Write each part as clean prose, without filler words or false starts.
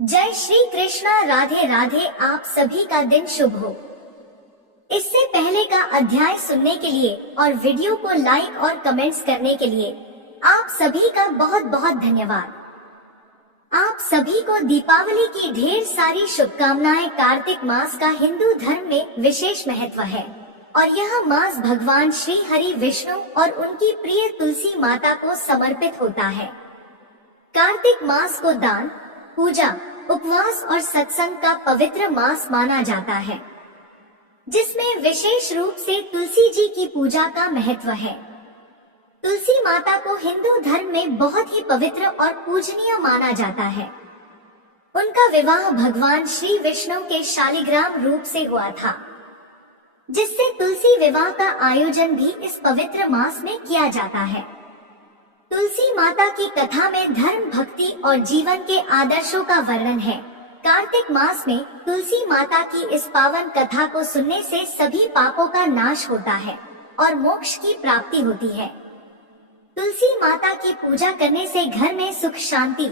जय श्री कृष्णा। राधे राधे। आप सभी का दिन शुभ हो। इससे पहले का अध्याय सुनने के लिए और वीडियो को लाइक और कमेंट्स करने के लिए आप सभी का बहुत बहुत धन्यवाद। आप सभी को दीपावली की ढेर सारी शुभकामनाएं। कार्तिक मास का हिंदू धर्म में विशेष महत्व है और यह मास भगवान श्री हरि विष्णु और उनकी प्रिय तुलसी माता को समर्पित होता है। कार्तिक मास को दान, पूजा, उपवास और सत्संग का पवित्र मास माना जाता है, जिसमें विशेष रूप से तुलसी जी की पूजा का महत्व है। तुलसी माता को हिंदू धर्म में बहुत ही पवित्र और पूजनीय माना जाता है। उनका विवाह भगवान श्री विष्णु के शालिग्राम रूप से हुआ था, जिससे तुलसी विवाह का आयोजन भी इस पवित्र मास में किया जाता है। तुलसी माता की कथा में धर्म, भक्ति और जीवन के आदर्शों का वर्णन है। कार्तिक मास में तुलसी माता की इस पावन कथा को सुनने से सभी पापों का नाश होता है और मोक्ष की प्राप्ति होती है। तुलसी माता की पूजा करने से घर में सुख, शांति,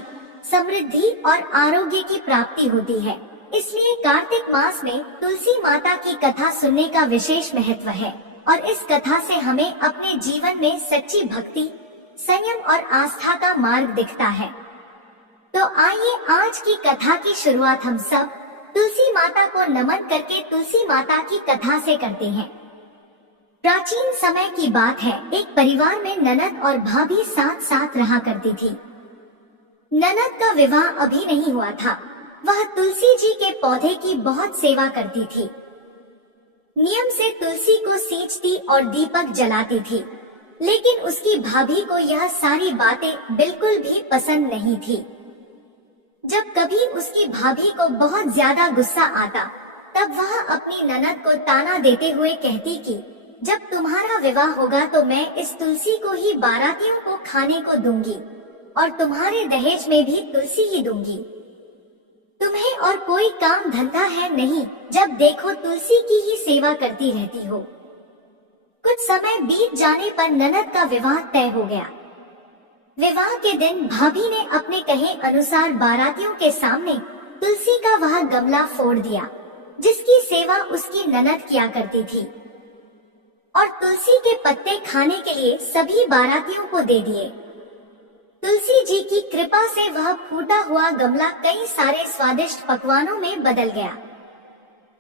समृद्धि और आरोग्य की प्राप्ति होती है। इसलिए कार्तिक मास में तुलसी माता की कथा सुनने का विशेष महत्व है और इस कथा से हमें अपने जीवन में सच्ची भक्ति, संयम और आस्था का मार्ग दिखता है। तो आइए आज की कथा की शुरुआत हम सब तुलसी माता को नमन करके तुलसी माता की कथा से करते हैं। प्राचीन समय की बात है। एक परिवार में ननद और भाभी साथ साथ रहा करती थी। ननद का विवाह अभी नहीं हुआ था। वह तुलसी जी के पौधे की बहुत सेवा करती थी। नियम से तुलसी को सींचती और दीपक जलाती थी, लेकिन उसकी भाभी को यह सारी बातें बिल्कुल भी पसंद नहीं थी। जब कभी उसकी भाभी को बहुत ज्यादा गुस्सा आता, तब वह अपनी ननद को ताना देते हुए कहती कि जब तुम्हारा विवाह होगा तो मैं इस तुलसी को ही बारातियों को खाने को दूंगी और तुम्हारे दहेज में भी तुलसी ही दूंगी। तुम्हें और कोई काम धंधा है नहीं, जब देखो तुलसी की ही सेवा करती रहती हो। कुछ समय बीत जाने पर ननद का विवाह तय हो गया। विवाह के दिन भाभी ने अपने कहे अनुसार बारातियों के सामने तुलसी का वह गमला फोड़ दिया, जिसकी सेवा उसकी ननद किया करती थी, और तुलसी के पत्ते खाने के लिए सभी बारातियों को दे दिए। तुलसी जी की कृपा से वह फूटा हुआ गमला कई सारे स्वादिष्ट पकवानों में बदल गया।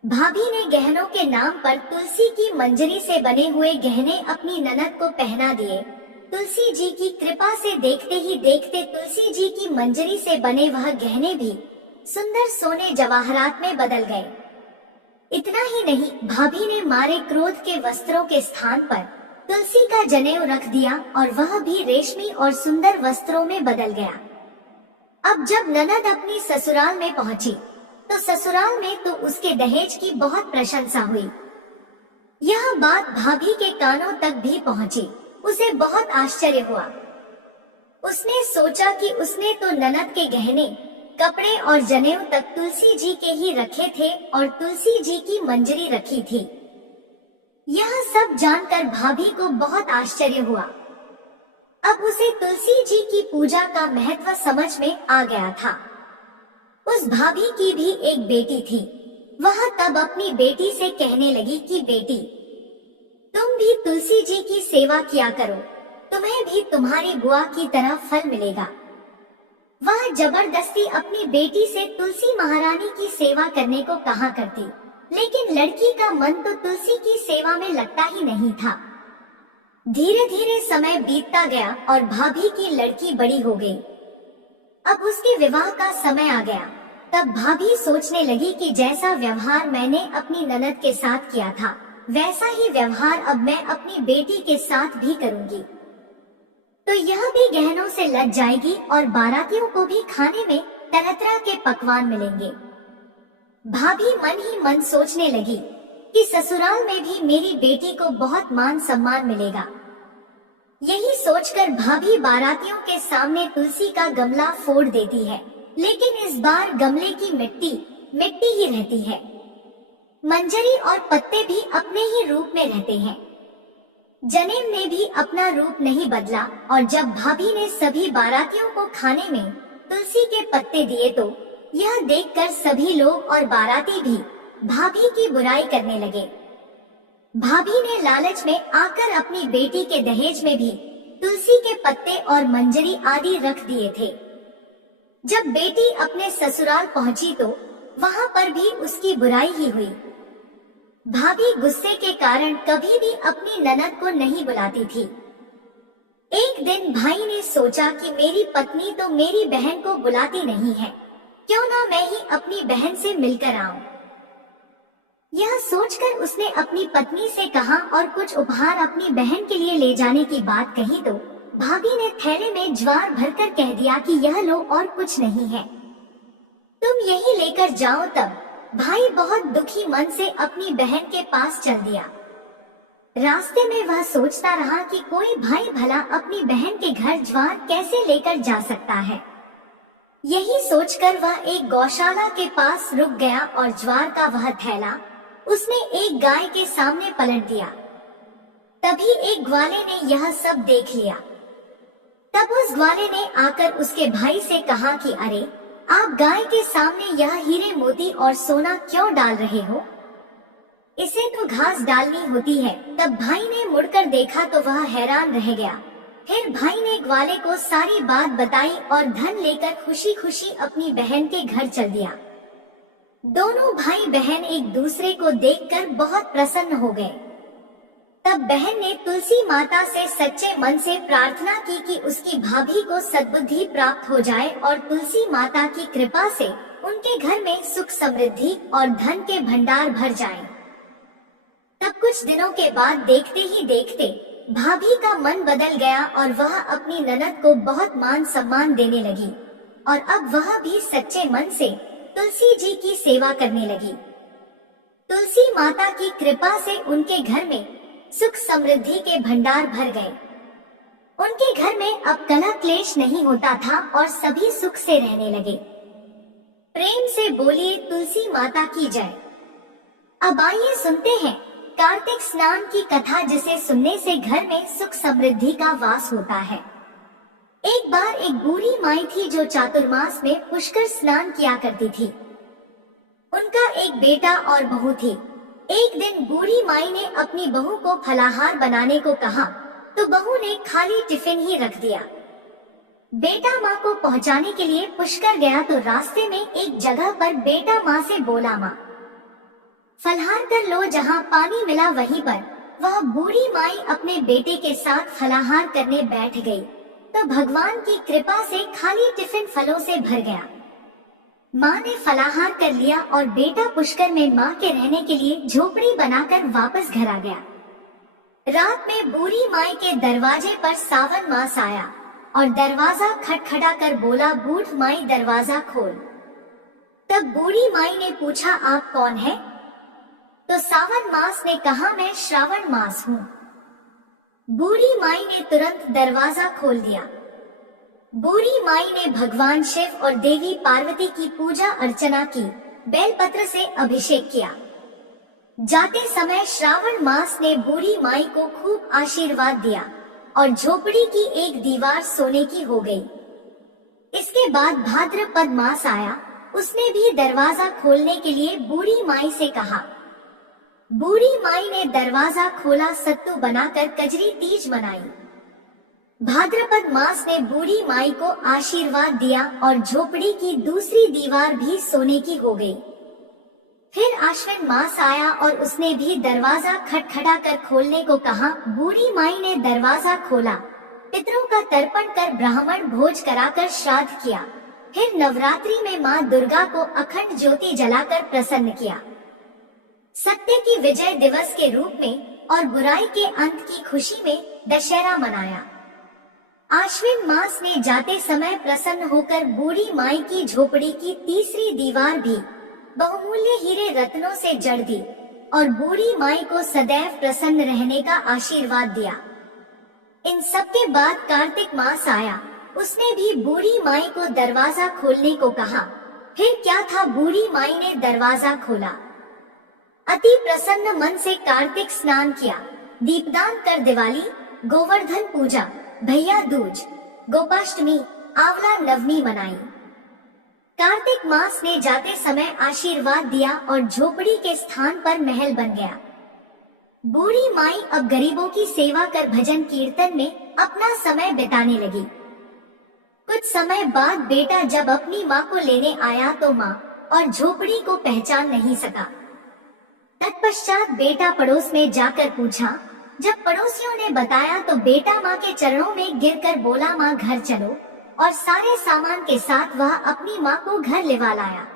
भाभी ने गहनों के नाम पर तुलसी की मंजरी से बने हुए गहने अपनी ननद को पहना दिए। तुलसी जी की कृपा से देखते ही देखते तुलसी जी की मंजरी से बने वह गहने भी सुंदर सोने जवाहरात में बदल गए। इतना ही नहीं, भाभी ने मारे क्रोध के वस्त्रों के स्थान पर तुलसी का जनेऊ रख दिया और वह भी रेशमी और सुंदर वस्त्रों में बदल गया। अब जब ननद अपनी ससुराल में पहुंची तो ससुराल में तो उसके दहेज की बहुत प्रशंसा हुई। यह बात भाभी के कानों तक भी पहुंची। उसे बहुत आश्चर्य हुआ। उसने सोचा कि उसने तो ननद के गहने, कपड़े और जनेऊ तक तुलसी जी के ही रखे थे और तुलसी जी की मंजरी रखी थी। यह सब जानकर भाभी को बहुत आश्चर्य हुआ। अब उसे तुलसी जी की पूजा का महत्व समझ में आ गया था। उस भाभी की भी एक बेटी थी। वह तब अपनी बेटी से कहने लगी कि बेटी, तुम भी तुलसी जी की सेवा किया करो, तुम्हें भी तुम्हारी बुआ की तरह फल मिलेगा। वह जबरदस्ती अपनी बेटी से तुलसी महारानी की सेवा करने को कहा करती, लेकिन लड़की का मन तो तुलसी की सेवा में लगता ही नहीं था। धीरे धीरे समय बीतता गया और भाभी की लड़की बड़ी हो गई। अब उसके विवाह का समय आ गया। तब भाभी सोचने लगी कि जैसा व्यवहार मैंने अपनी ननद के साथ किया था, वैसा ही व्यवहार अब मैं अपनी बेटी के साथ भी करूंगी, तो यह भी गहनों से लद जाएगी और बारातियों को भी खाने में तरह तरह के पकवान मिलेंगे। भाभी मन ही मन सोचने लगी कि ससुराल में भी मेरी बेटी को बहुत मान सम्मान मिलेगा। यही सोचकर भाभी बारातियों के सामने तुलसी का गमला फोड़ देती है, लेकिन इस बार गमले की मिट्टी मिट्टी ही रहती है। मंजरी और पत्ते भी अपने ही रूप में रहते हैं। जनेऊ ने भी अपना रूप नहीं बदला और जब भाभी ने सभी बारातियों को खाने में तुलसी के पत्ते दिए तो यह देखकर सभी लोग और बाराती भी भाभी की बुराई करने लगे। भाभी ने लालच में आकर अपनी बेटी के दहेज में भी तुलसी के पत्ते और मंजरी आदि रख दिए थे। जब बेटी अपने ससुराल पहुंची तो वहां पर भी उसकी बुराई ही हुई। भाभी गुस्से के कारण कभी भी अपनी ननद को नहीं बुलाती थी। एक दिन भाई ने सोचा कि मेरी पत्नी तो मेरी बहन को बुलाती नहीं है, क्यों ना मैं ही अपनी बहन से मिलकर आऊं। यह सोचकर उसने अपनी पत्नी से कहा और कुछ उपहार अपनी बहन के लिए ले जाने की बात कही तो भाभी ने थैले में ज्वार भरकर कह दिया कि यह लो और कुछ नहीं है, तुम यही लेकर जाओ। तब भाई बहुत दुखी मन से अपनी बहन के पास चल दिया। रास्ते में वह सोचता रहा कि कोई भाई भला अपनी बहन के घर ज्वार कैसे लेकर जा सकता है। यही सोचकर वह एक गौशाला के पास रुक गया और ज्वार का वह थैला उसने एक गाय के सामने पलट दिया। तभी एक ग्वाले ने यह सब देख लिया। तब उस ग्वाले ने आकर उसके भाई से कहा कि अरे, आप गाय के सामने यह हीरे मोती और सोना क्यों डाल रहे हो? इसे तो घास डालनी होती है। तब भाई ने मुड़कर देखा तो वह हैरान रह गया। फिर भाई ने ग्वाले को सारी बात बताई और धन लेकर खुशी खुशी अपनी बहन के घर चल दिया। दोनों भाई बहन एक दूसरे को देखकर बहुत प्रसन्न हो गए। तब बहन ने तुलसी माता से सच्चे मन से प्रार्थना की कि उसकी भाभी को सद्बुद्धि प्राप्त हो जाए और तुलसी माता की कृपा से उनके घर में सुख समृद्धि और धन के भंडार भर जाएं। तब कुछ दिनों के बाद देखते ही देखते भाभी का मन बदल गया और वह अपनी ननद को बहुत मान सम्मान देने लगी और अब वह भी सच्चे मन से तुलसी जी की सेवा करने लगी। तुलसी माता की कृपा से उनके घर में सुख समृद्धि के भंडार भर गए। उनके घर में अब कलह क्लेश नहीं होता था और सभी सुख से रहने लगे। प्रेम से बोलिए तुलसी माता की जय। अब आइए सुनते हैं कार्तिक स्नान की कथा, जिसे सुनने से घर में सुख समृद्धि का वास होता है। एक बार एक बूढ़ी माई थी जो चातुर्मास में पुष्कर स्नान किया करती थी। उनका एक बेटा और बहू थी। एक दिन बूढ़ी माई ने अपनी बहू को फलाहार बनाने को कहा तो बहू ने खाली टिफिन ही रख दिया। बेटा माँ को पहुँचाने के लिए पुष्कर गया तो रास्ते में एक जगह पर बेटा माँ से बोला, माँ फलाहार कर लो। जहाँ पानी मिला वहीं पर वह बूढ़ी माई अपने बेटे के साथ फलाहार करने बैठ गई तो भगवान की कृपा से खाली टिफिन फलों से भर गया। माँ ने फलाहार कर लिया और बेटा पुष्कर में माँ के रहने के लिए झोपड़ी बनाकर वापस घर आ गया। रात में बूढ़ी माई के दरवाजे पर सावन मास आया और दरवाजा खटखटा कर बोला, बूढ़ माई दरवाजा खोल। तब बूढ़ी माई ने पूछा, आप कौन है? तो सावन मास ने कहा, मैं श्रावण मास हूँ। बूढ़ी माई ने तुरंत दरवाजा खोल दिया। बूढ़ी माई ने भगवान शिव और देवी पार्वती की पूजा अर्चना की, बेलपत्र से अभिषेक किया। जाते समय श्रावण मास ने बूढ़ी माई को खूब आशीर्वाद दिया और झोपड़ी की एक दीवार सोने की हो गई। इसके बाद भाद्रपद मास आया। उसने भी दरवाजा खोलने के लिए बूढ़ी माई से कहा। बूढ़ी माई ने दरवाजा खोला, सत्तू बनाकर कजरी तीज मनाई। भाद्रपद मास ने बूढ़ी माई को आशीर्वाद दिया और झोपड़ी की दूसरी दीवार भी सोने की हो गई। फिर आश्विन मास आया और उसने भी दरवाजा खटखटा कर खोलने को कहा। बूढ़ी माई ने दरवाजा खोला, पितरों का तर्पण कर ब्राह्मण भोज कराकर श्राद्ध किया। फिर नवरात्रि में माँ दुर्गा को अखंड ज्योति जलाकर प्रसन्न किया। सत्य की विजय दिवस के रूप में और बुराई के अंत की खुशी में दशहरा मनाया। आश्विन मास में जाते समय प्रसन्न होकर बूढ़ी माई की झोपड़ी की तीसरी दीवार भी बहुमूल्य हीरे रत्नों से जड़ दी और बूढ़ी माई को सदैव प्रसन्न रहने का आशीर्वाद दिया। इन सब के बाद कार्तिक मास आया। उसने भी बूढ़ी माई को दरवाजा खोलने को कहा। फिर क्या था, बूढ़ी माई ने दरवाजा खोला। अति प्रसन्न मन से कार्तिक स्नान किया, दीपदान कर दिवाली, गोवर्धन पूजा, भैया दूज, गोपाष्टमी, आंवला नवमी मनाई। कार्तिक कार्तिक मास ने जाते समय आशीर्वाद दिया और झोपड़ी के स्थान पर महल बन गया। बूढ़ी माई अब गरीबों की सेवा कर भजन कीर्तन में अपना समय बिताने लगी। कुछ समय बाद बेटा जब अपनी माँ को लेने आया तो माँ और झोपड़ी को पहचान नहीं सका। तत्पश्चात बेटा पड़ोस में जाकर पूछा। जब पड़ोसियों ने बताया तो बेटा माँ के चरणों में गिरकर बोला, माँ घर चलो, और सारे सामान के साथ वह अपनी माँ को घर लेवा लाया।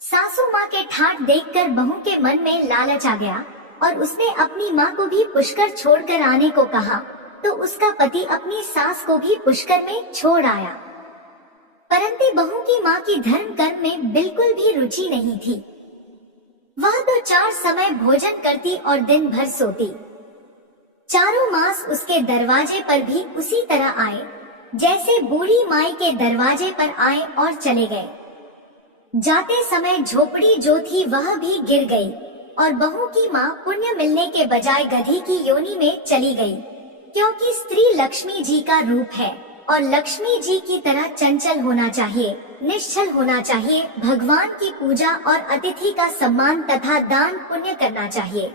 सासू माँ के ठाट देखकर बहू के मन में लालच आ गया और उसने अपनी माँ को भी पुष्कर छोड़कर आने को कहा, तो उसका पति अपनी सास को भी पुष्कर में छोड़ आया। परंतु बहू की माँ की धर्म कर्म में बिल्कुल भी रुचि नहीं थी। वह तो 4 समय भोजन करती और दिन भर सोती। चारों मास उसके दरवाजे पर भी उसी तरह आए जैसे बूढ़ी माई के दरवाजे पर आए और चले गए। जाते समय झोपड़ी जो थी वह भी गिर गई और बहू की माँ पुण्य मिलने के बजाय गधी की योनि में चली गई, क्योंकि स्त्री लक्ष्मी जी का रूप है और लक्ष्मी जी की तरह चंचल होना चाहिए, निश्चल होना चाहिए, भगवान की पूजा और अतिथि का सम्मान तथा दान पुण्य करना चाहिए।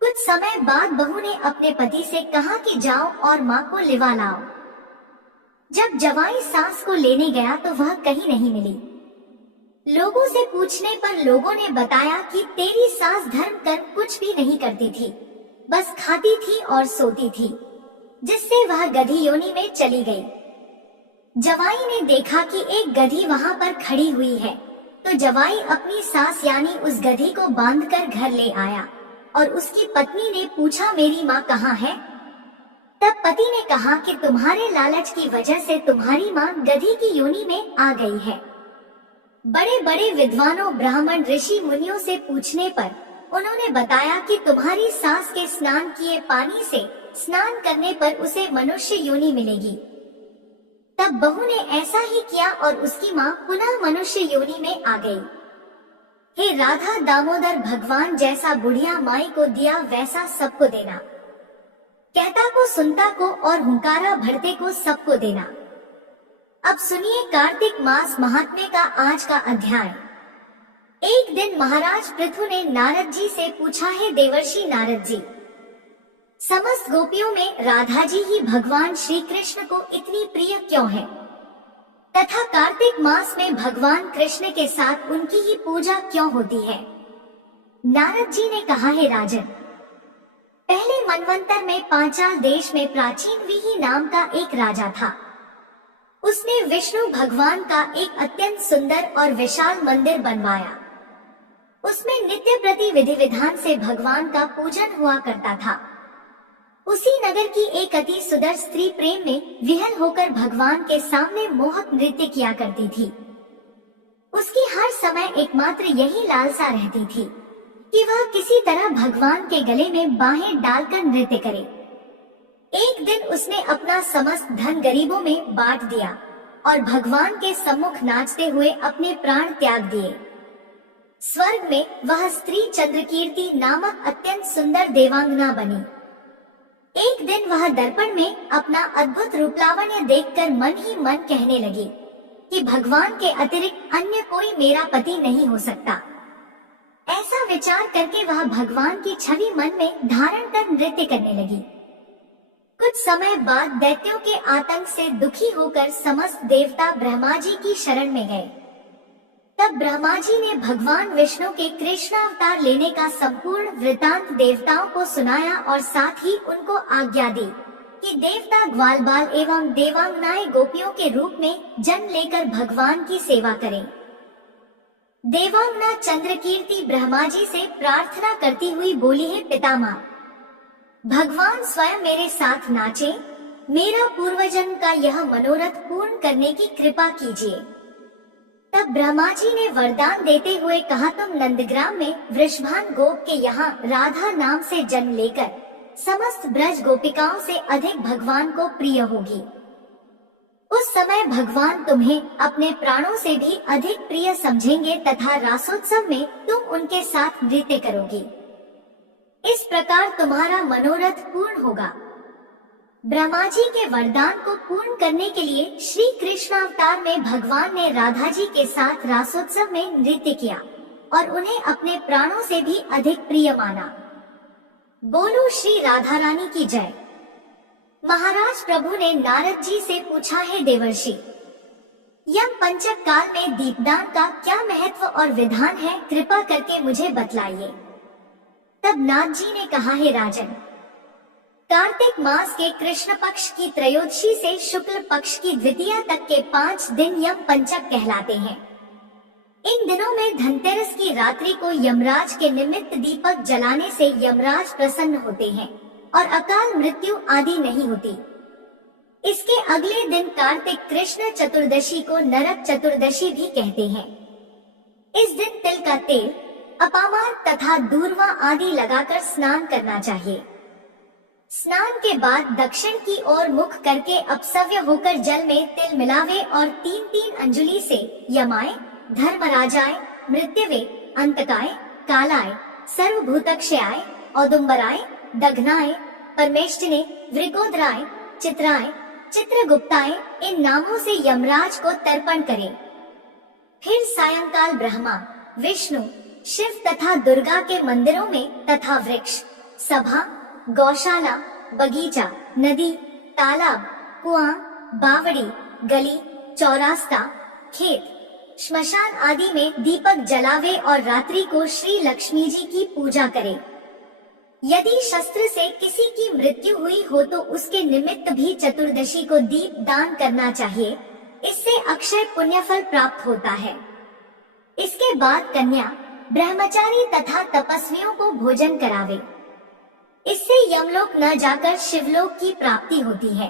कुछ समय बाद बहू ने अपने पति से कहा कि जाओ और माँ को लिवा लाओ। जब जवाई सास को लेने गया तो वह कहीं नहीं मिली। लोगों से पूछने पर लोगों ने बताया कि तेरी सास धर्म कर कुछ भी नहीं करती थी, बस खाती थी और सोती थी, जिससे वह गधी योनि में चली गई। जवाई ने देखा कि एक गधी वहां पर खड़ी हुई है, तो जवाई अपनी सास यानी उस गधी को बांधकर घर ले आया और उसकी पत्नी ने पूछा, मेरी माँ कहाँ है? तब पति ने कहा कि तुम्हारे लालच की वजह से तुम्हारी माँ गधी की योनि में आ गई है। बड़े बड़े विद्वानों, ब्राह्मण, ऋषि मुनियों से पूछने पर उन्होंने बताया कि तुम्हारी सास के स्नान किए पानी से स्नान करने पर उसे मनुष्य योनि मिलेगी। तब बहू ने ऐसा ही किया और उसकी माँ पुनः मनुष्य योनि में आ गई। हे राधा दामोदर, भगवान जैसा बुढ़िया माई को दिया वैसा सबको देना, कहता को सुनता को और हुंकारा भरते को सबको देना। अब सुनिए कार्तिक मास महात्म्य का आज का अध्याय। एक दिन महाराज पृथु ने नारद जी से पूछा, है देवर्षि नारद जी, समस्त गोपियों में राधा जी ही भगवान श्री कृष्ण को इतनी प्रिय क्यों है, तथा कार्तिक मास में भगवान कृष्ण के साथ उनकी ही पूजा क्यों होती है? नारद जी ने कहा, है राजन, पहले मनवंतर में पांचाल देश में प्राचीन विही नाम का एक राजा था। उसने विष्णु भगवान का एक अत्यंत सुंदर और विशाल मंदिर बनवाया। उसमें नित्य प्रति विधि विधान से भगवान का पूजन हुआ करता था। उसी नगर की एक अति सुंदर स्त्री प्रेम में विहल होकर भगवान के सामने मोहक नृत्य किया करती थी। उसकी हर समय एकमात्र यही लालसा रहती थी कि वह किसी तरह भगवान के गले में बाहें डालकर नृत्य करे। एक दिन उसने अपना समस्त धन गरीबों में बांट दिया और भगवान के सम्मुख नाचते हुए अपने प्राण त्याग दिए। स्वर्ग में वह स्त्री चंद्रकीर्ति नामक अत्यंत सुंदर देवांगना बनी। एक दिन वह दर्पण में अपना अद्भुत रूपलावण्य देखकर मन ही मन कहने लगी कि भगवान के अतिरिक्त अन्य कोई मेरा पति नहीं हो सकता। ऐसा विचार करके वह भगवान की छवि मन में धारण कर नृत्य करने लगी। कुछ समय बाद दैत्यों के आतंक से दुखी होकर समस्त देवता ब्रह्मा जी की शरण में गए। तब ब्रह्मा जी ने भगवान विष्णु के कृष्णावतार लेने का संपूर्ण वृतांत देवताओं को सुनाया और साथ ही उनको आज्ञा दी कि देवता ग्वाल बाल एवं देवांगनाएं गोपियों के रूप में जन्म लेकर भगवान की सेवा करें। देवांगना चंद्रकीर्ति ब्रह्मा जी से प्रार्थना करती हुई बोली, है पितामह, भगवान स्वयं मेरे साथ नाचे, मेरा पूर्वजन्म का यह मनोरथ पूर्ण करने की कृपा कीजिए। तब ब्रह्मा जी ने वरदान देते हुए कहा, तुम नंदग्राम में वृषभान गोप के यहाँ राधा नाम से जन्म लेकर समस्त ब्रज गोपिकाओं से अधिक भगवान को प्रिय होगी। उस समय भगवान तुम्हें अपने प्राणों से भी अधिक प्रिय समझेंगे तथा रासोत्सव में तुम उनके साथ नृत्य करोगी। इस प्रकार तुम्हारा मनोरथ पूर्ण होगा। ब्रह्मा जी के वरदान को पूर्ण करने के लिए श्री कृष्ण अवतार में भगवान ने राधा जी के साथ रासोत्सव में नृत्य किया और उन्हें अपने प्राणों से भी अधिक प्रिय माना। बोलो श्री राधा रानी की जय। महाराज प्रभु ने नारद जी से पूछा, है देवर्षि, यम पंचक काल में दीपदान का क्या महत्व और विधान है, कृपा करके मुझे बतलाइए। तब नाथ जी ने कहा, है राजन, कार्तिक मास के कृष्ण पक्ष की त्रयोदशी से शुक्ल पक्ष की द्वितीया तक के 5 दिन यम पंचक कहलाते हैं। इन दिनों में धनतेरस की रात्रि को यमराज के निमित्त दीपक जलाने से यमराज प्रसन्न होते हैं और अकाल मृत्यु आदि नहीं होती। इसके अगले दिन कार्तिक कृष्ण चतुर्दशी को नरक चतुर्दशी भी कहते हैं। इस दिन तिल का तेल, अपामार तथा दूर्वा आदि लगाकर स्नान करना चाहिए। स्नान के बाद दक्षिण की ओर मुख करके अपसव्य होकर जल में तिल मिलावे और 3-3 अंजुलि से यमाय, धर्मराजाय, मृत्युवे, अंतकाय, कालाय, सर्वभूतक्षयाय, औदुंबराय, दघनाय, परमेष्टिने, वृकोदराय, चित्राय, चित्रगुप्ताय इन नामों से यमराज को तर्पण करें। फिर सायंकाल ब्रह्मा, विष्णु, शिव तथा दुर्गा के मंदिरों में तथा वृक्ष, सभा, गौशाला, बगीचा, नदी, तालाब, कुआं, बावड़ी, गली, चौरास्ता, खेत, श्मशान आदि में दीपक जलावे और रात्रि को श्री लक्ष्मी जी की पूजा करे। यदि शस्त्र से किसी की मृत्यु हुई हो तो उसके निमित्त भी चतुर्दशी को दीप दान करना चाहिए, इससे अक्षय पुण्यफल प्राप्त होता है। इसके बाद कन्या, ब्रह्मचारी तथा तपस्वियों को भोजन करावे, इससे यमलोक न जाकर शिवलोक की प्राप्ति होती है।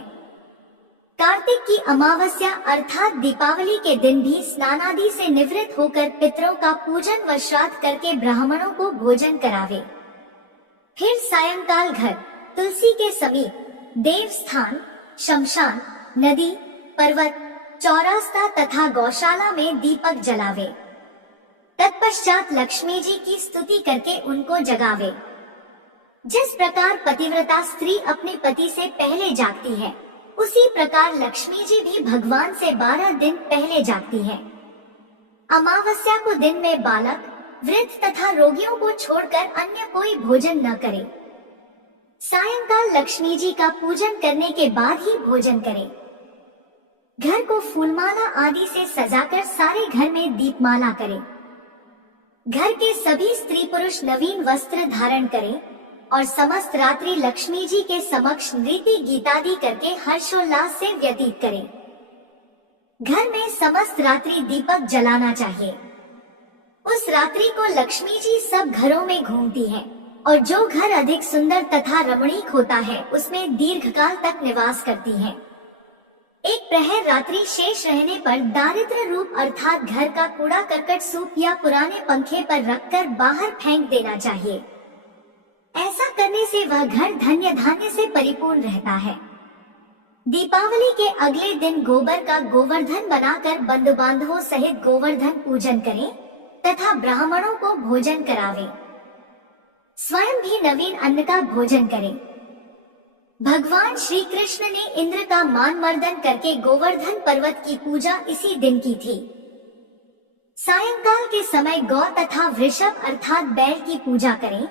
कार्तिक की अमावस्या अर्थात दीपावली के दिन भी स्नानादि से निवृत्त होकर पितरों का पूजन व श्राद्ध करके ब्राह्मणों को भोजन करावे। फिर सायंकाल घर, तुलसी के समीप, देव स्थान, शमशान, नदी, पर्वत, चौरास्ता तथा गौशाला में दीपक जलावे। तत्पश्चात लक्ष्मी जी की स्तुति करके उनको जगावे। जिस प्रकार पतिव्रता स्त्री अपने पति से पहले जागती है, उसी प्रकार लक्ष्मी जी भी भगवान से 12 दिन पहले जागती है। अमावस्या को दिन में बालक, वृद्ध तथा रोगियों को छोड़कर अन्य कोई भोजन न करे। सायंकाल लक्ष्मी जी का पूजन करने के बाद ही भोजन करे। घर को फूलमाला आदि से सजाकर सारे घर में दीपमाला करे। घर के सभी स्त्री पुरुष नवीन वस्त्र धारण करें और समस्त रात्रि लक्ष्मी जी के समक्ष नृत्य गीतादि करके हर्षोल्लास से व्यतीत करें। घर में समस्त रात्रि दीपक जलाना चाहिए। उस रात्रि को लक्ष्मी जी सब घरों में घूमती हैं और जो घर अधिक सुंदर तथा रमणीक होता है उसमें दीर्घकाल तक निवास करती हैं। एक प्रहर रात्रि शेष रहने पर दारिद्र्य रूप अर्थात घर का कूड़ा करकट सूप या पुराने पंखे पर रखकर बाहर फेंक देना चाहिए। ऐसा करने से वह घर धन्य धान्य से परिपूर्ण रहता है। दीपावली के अगले दिन गोबर का गोवर्धन बनाकर बंधु बांधवों सहित गोवर्धन पूजन करें तथा ब्राह्मणों को भोजन करावे। स्वयं भी नवीन अन्न का भोजन करें। भगवान श्री कृष्ण ने इंद्र का मान मर्दन करके गोवर्धन पर्वत की पूजा इसी दिन की थी। सायंकाल के समय गौ तथा वृषभ अर्थात बैल की पूजा करें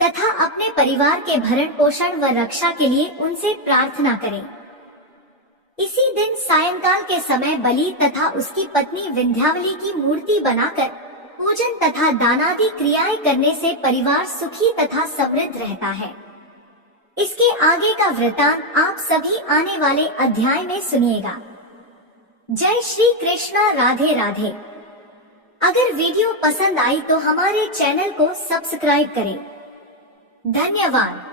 तथा अपने परिवार के भरण पोषण व रक्षा के लिए उनसे प्रार्थना करें। इसी दिन सायंकाल के समय बलि तथा उसकी पत्नी विंध्यावली की मूर्ति बनाकर पूजन तथा दानादि क्रियाएं करने से परिवार सुखी तथा समृद्ध रहता है। इसके आगे का वृतांत आप सभी आने वाले अध्याय में सुनिएगा। जय श्री कृष्णा, राधे राधे। अगर वीडियो पसंद आई तो हमारे चैनल को सब्सक्राइब करें। धन्यवाद।